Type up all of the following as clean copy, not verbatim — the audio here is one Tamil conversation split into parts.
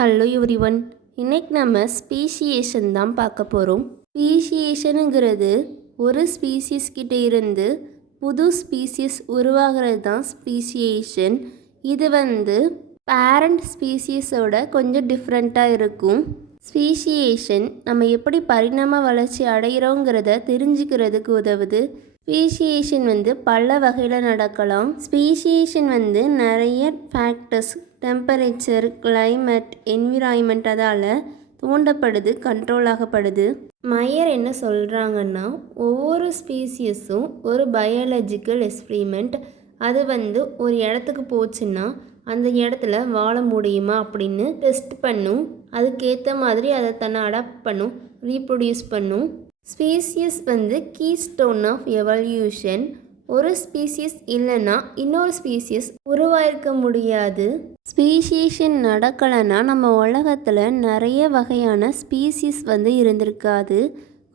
Hello everyone. இன்னைக்கு நம்ம ஸ்பீஷியேஷன் தான் பார்க்க போகிறோம். ஸ்பீஷியேஷனுங்கிறது ஒரு ஸ்பீசிஸ் கிட்ட இருந்து புது ஸ்பீசிஸ் உருவாகிறது தான் ஸ்பீஷியேஷன். இது பேரண்ட் ஸ்பீசிஸோட கொஞ்சம் டிஃப்ரெண்ட்டாக இருக்கும். ஸ்பீஷியேஷன் நம்ம எப்படி பரிணாம வளர்ச்சி அடைகிறோங்கிறத தெரிஞ்சுக்கிறதுக்கு உதவுது. ஸ்பீஷியேஷன் பல வகையில் நடக்கலாம். ஸ்பீஷியேஷன் நிறைய ஃபேக்டர்ஸ், டெம்பரேச்சர், கிளைமேட், என்விரான்மெண்ட் அதால் தூண்டப்படுது, கண்ட்ரோல் ஆகப்படுது. மயர் என்ன சொல்கிறாங்கன்னா, ஒவ்வொரு ஸ்பீசியஸும் ஒரு பயாலஜிக்கல் எக்ஸ்பிரிமெண்ட். அது ஒரு இடத்துக்கு போச்சுன்னா அந்த இடத்துல வாழ முடியுமா அப்படின்னு டெஸ்ட் பண்ணும். அதுக்கேற்ற மாதிரி அதை தன்னை அடாப்ட் பண்ணும், ரீப்ரொடியூஸ் பண்ணும். Species keystone of evolution. ஒரு ஸ்பீசிஸ் இல்லைன்னா இன்னொரு ஸ்பீசிஸ் உருவாயிருக்க முடியாது. ஸ்பீஷியேஷன் நடக்கலைன்னா நம்ம உலகத்தில் நிறைய வகையான ஸ்பீசிஸ் இருந்திருக்காது.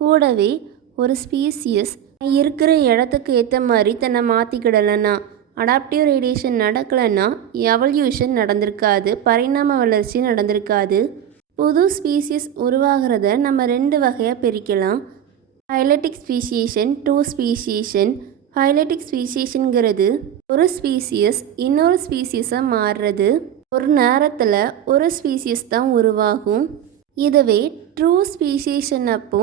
கூடவே ஒரு ஸ்பீசியஸ் இருக்கிற இடத்துக்கு ஏற்ற மாதிரி தன்னை மாற்றிக்கிடலைன்னா, அடாப்டிவ் ரேடியேஷன் நடக்கலைன்னா எவல்யூஷன் நடந்திருக்காது, பரிணாம வளர்ச்சி நடந்திருக்காது. புது ஸ்பீசிஸ் உருவாகிறத நம்ம ரெண்டு வகையாக பிரிக்கலாம். ஃபைலட்டிக் ஸ்பீஷியேஷன், டூ ஸ்பீஷியேஷன். ஃபைலட்டிக் ஸ்பீஷியேஷனுங்கிறது ஒரு ஸ்பீசியஸ் இன்னொரு ஸ்பீசியஸாக மாறுறது. ஒரு நேரத்தில் ஒரு ஸ்பீசியஸ் தான் உருவாகும். இதுவே ட்ரூ ஸ்பீஷியேஷன் அப்போ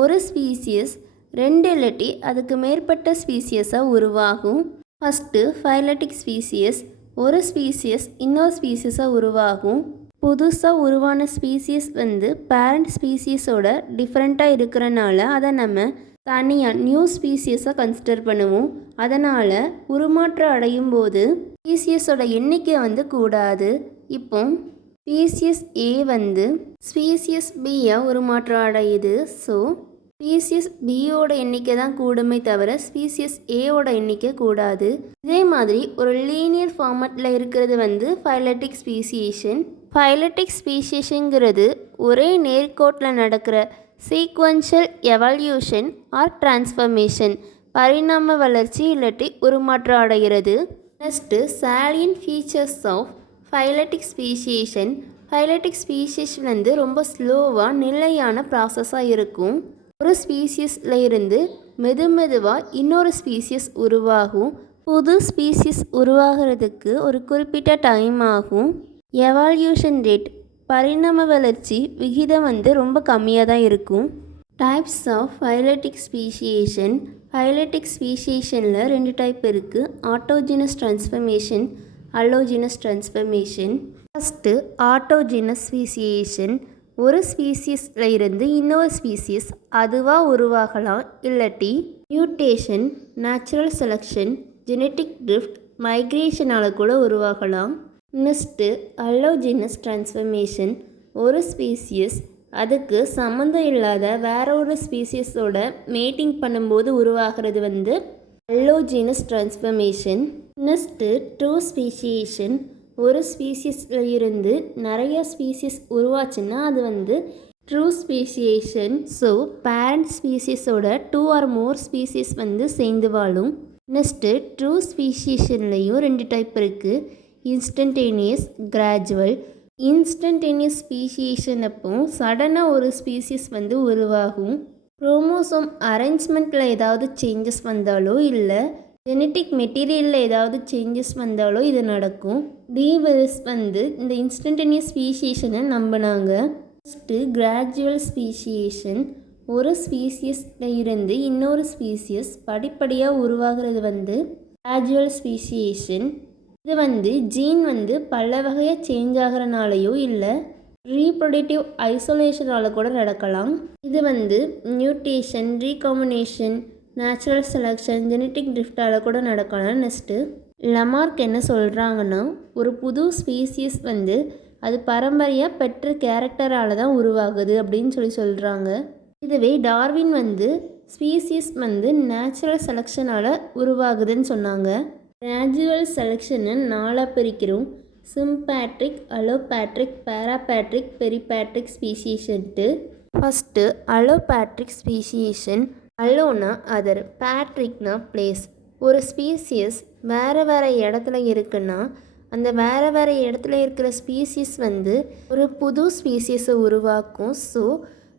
ஒரு ஸ்பீசியஸ் ரெண்டு இல்லாட்டி அதுக்கு மேற்பட்ட ஸ்பீசியஸாக உருவாகும். ஃபஸ்ட்டு ஃபைலட்டிக் ஸ்பீசியஸ், ஒரு ஸ்பீசியஸ் இன்னொரு ஸ்பீசியஸாக உருவாகும். புதுசாக உருவான ஸ்பீசியஸ் பேரண்ட் ஸ்பீசியஸோட டிஃப்ரெண்ட்டாக இருக்கிறனால அதை நம்ம தனியாக நியூ ஸ்பீசியஸாக கன்சிடர் பண்ணுவோம். அதனால் உருமாற்றம் அடையும் போது ஸ்பீசியஸோட எண்ணிக்கை கூடாது. இப்போ ஸ்பீசியஸ் ஏ ஸ்பீசியஸ் பியை உருமாற்றம் அடையுது. ஸோ ஸ்பீசியஸ் பியோட எண்ணிக்கை தான் கூடுமே தவிர ஸ்பீசியஸ் ஏவோட எண்ணிக்கை கூடாது. இதே மாதிரி ஒரு லீனியர் ஃபார்மட்டில் இருக்கிறது ஃபைலட்டிக் ஸ்பீஷியேஷன். ஃபைலட்டிக் ஸ்பீஷியேஷனுங்கிறது ஒரே நேர்கோட்டில் நடக்கிற சீக்வென்ஷியல் எவல்யூஷன் ஆர் டிரான்ஸ்ஃபர்மேஷன், பரிணாம வளர்ச்சி இல்லாட்டி உருமாற்றம் அடைகிறது. Next salient features of phyletic speciation. Phyletic speciation ரொம்ப ஸ்லோவாக நிலையான ப்ராசஸாக இருக்கும். ஒரு ஸ்பீசியஸில் இருந்து மெதுவாக இன்னொரு ஸ்பீசியஸ் உருவாகும். புது ஸ்பீசியஸ் உருவாகிறதுக்கு ஒரு குறிப்பிட்ட டைம் ஆகும். எவால்யூஷன் ரேட், பரிணாம வளர்ச்சி விகிதம் ரொம்ப கம்மியாக தான் இருக்கும். Types of phyletic speciation. Phyletic ஸ்பீஷியேஷனில் ரெண்டு டைப் இருக்குது. Autogenous transformation, allogenous transformation. First autogenous speciation. ஒரு ஸ்பீசியஸில் இருந்து இன்னொரு ஸ்பீசியஸ் அதுவாக உருவாகலாம், இல்லாட்டி mutation, natural selection, genetic drift, மைக்ரேஷனால் கூட உருவாகலாம். Next allogenous transformation. ஒரு ஸ்பீசியஸ் அதுக்கு சம்மந்தம் இல்லாத வேற ஒரு ஸ்பீசியஸோட மேட்டிங் பண்ணும்போது உருவாகிறது allogenous transformation. Next true speciation. ஒரு ஸ்பீசிஸில் இருந்து நிறைய ஸ்பீசிஸ் உருவாச்சுன்னா அது ட்ரூ ஸ்பீஷியேஷன். ஸோ பேரண்ட் ஸ்பீசிஸோட 2 or more ஸ்பீசிஸ் சேர்ந்து வாழும். நெக்ஸ்ட்டு ட்ரூ ஸ்பீஷியேஷன்லேயும் ரெண்டு டைப் இருக்குது. Instantaneous, gradual. இன்ஸ்டன்டேனியஸ் ஸ்பீஷியேஷன் அப்போ சடனாக ஒரு ஸ்பீசிஸ் உருவாகும். குரோமோசோம் அரேஞ்ச்மெண்ட்டில் ஏதாவது சேஞ்சஸ் வந்தாலோ இல்லை ஜெனட்டிக் மெட்டீரியலில் ஏதாவது சேஞ்சஸ் வந்தாலோ இது நடக்கும். டீவெல்ஸ் இந்த இன்ஸ்டன்டேனியஸ் ஸ்பீஷியேஷனை நம்பினாங்க. First gradual speciation. ஒரு ஸ்பீசியஸில் இருந்து இன்னொரு ஸ்பீசியஸ் படிப்படியாக உருவாகிறது கிராஜுவல் ஸ்பீஷியேஷன். இது ஜீன் பல வகையாக சேஞ்ச் ஆகிறனாலையோ இல்லை ரீப்ரொடக்டிவ் ஐசோலேஷனால் கூட நடக்கலாம். இது mutation, recombination, natural selection, genetic ட்ரிஃப்டால் கூட நடக்கலாம். நெக்ஸ்ட்டு லமார்க் என்ன சொல்கிறாங்கன்னா, ஒரு புது ஸ்பீசியஸ் அது பரம்பரையாக பெற்ற கேரக்டரால் தான் உருவாகுது அப்படின்னு சொல்கிறாங்க. இதுவே டார்வின் ஸ்பீசியஸ் நேச்சுரல் செலெக்ஷனால் உருவாகுதுன்னு சொன்னாங்க. கிராஜுவல் செலெக்ஷனை 4ஆக பிரிக்கிறோம். சிம்பேட்ரிக், அலோபேட்ரிக், பேராபேட்ரிக், பெரிபேட்ரிக் ஸ்பீஷியேஷன்ட்டு. First allopatric speciation. அலோனா அதர், பேட்ரிக்னா பிளேஸ். ஒரு ஸ்பீசியஸ் வேறு இடத்துல இருக்குன்னா அந்த வேறு வேறு இடத்துல இருக்கிற ஸ்பீசிஸ் வந்து ஒரு புது ஸ்பீசிஸை உருவாக்கும். ஸோ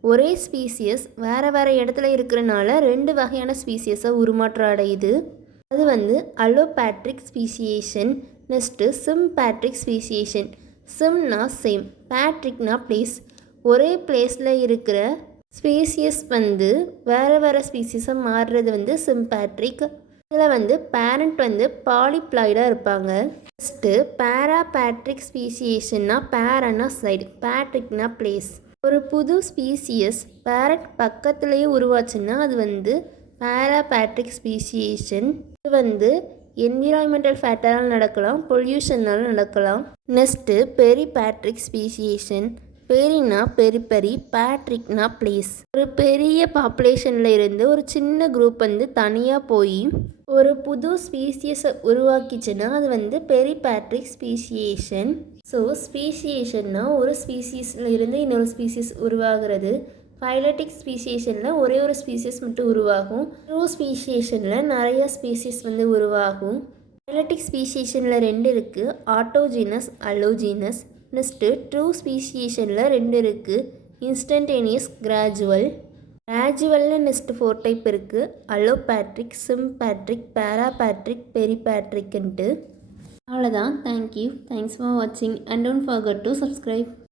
ஒரே ஸ்பீசியஸ் வேறு வேறு இடத்துல இருக்கிறனால 2 வகையான ஸ்பீசியஸை உருமாற்றம் அடையுது. அது வந்து allopatric speciation. Next sympatric speciation. சிம்னா சேம், பேட்ரிக்னா பிளேஸ். ஒரே பிளேஸில் இருக்கிற ஸ்பீசியஸ் வந்து வேறு வேறு ஸ்பீசிஸாக மாறுறது வந்து சிம்பேட்ரிக். இதில் வந்து பேரண்ட் வந்து பாலிப்ளாய்டாக இருப்பாங்க. நெக்ஸ்ட்டு பேராபேட்ரிக் ஸ்பீசியேஷன்னா பேரனா சைடு, பேட்ரிக்னா பிளேஸ். ஒரு புது ஸ்பீசியஸ் பேரண்ட் பக்கத்துலேயே உருவாச்சுன்னா அது வந்து பேராபேட்ரிக் ஸ்பீசியேஷன். இது வந்து என்விரான்மெண்டல் ஃபேக்டரால் நடக்கலாம், பொல்யூஷனால் நடக்கலாம். Next peripatric speciation. பெரினா பெரிபெரி, பேட்ரிக்னா பிளேஸ். ஒரு பெரிய பாப்புலேஷனில் இருந்து ஒரு சின்ன குரூப் வந்து தனியாக போய் ஒரு புது ஸ்பீசியஸை உருவாக்கிச்சுன்னா அது வந்து பெரிபேட்ரிக் ஸ்பீசியேஷன். ஸோ ஸ்பீசியேஷன்னா ஒரு ஸ்பீசிஸில் இருந்து இன்னொரு ஸ்பீசிஸ் உருவாகிறது. ஃபைலட்டிக் ஸ்பீசியேஷனில் ஒரே ஒரு ஸ்பீசிஸ் மட்டும் உருவாகும். ட்ரூ ஸ்பீசியேஷனில் நிறைய ஸ்பீசிஸ் வந்து உருவாகும். ஃபைலட்டிக் ஸ்பீசியேஷனில் 2 இருக்குது, ஆட்டோஜீனஸ், அலோஜீனஸ். நெக்ஸ்ட்டு ட்ரூ ஸ்பீசியேஷனில் 2 இருக்குது, இன்ஸ்டன்டேனியஸ், கிராஜுவல். கிராஜுவலில் நெக்ஸ்ட் 4 டைப் இருக்குது, அலோபேட்ரிக், சிம்பேட்ரிக், பேராபேட்ரிக், பெரிபேட்ரிக்ன்ட்டு. அவ்வளோதான். தேங்க்யூ. தேங்க்ஸ் ஃபார் வாட்சிங் and don't forget to subscribe.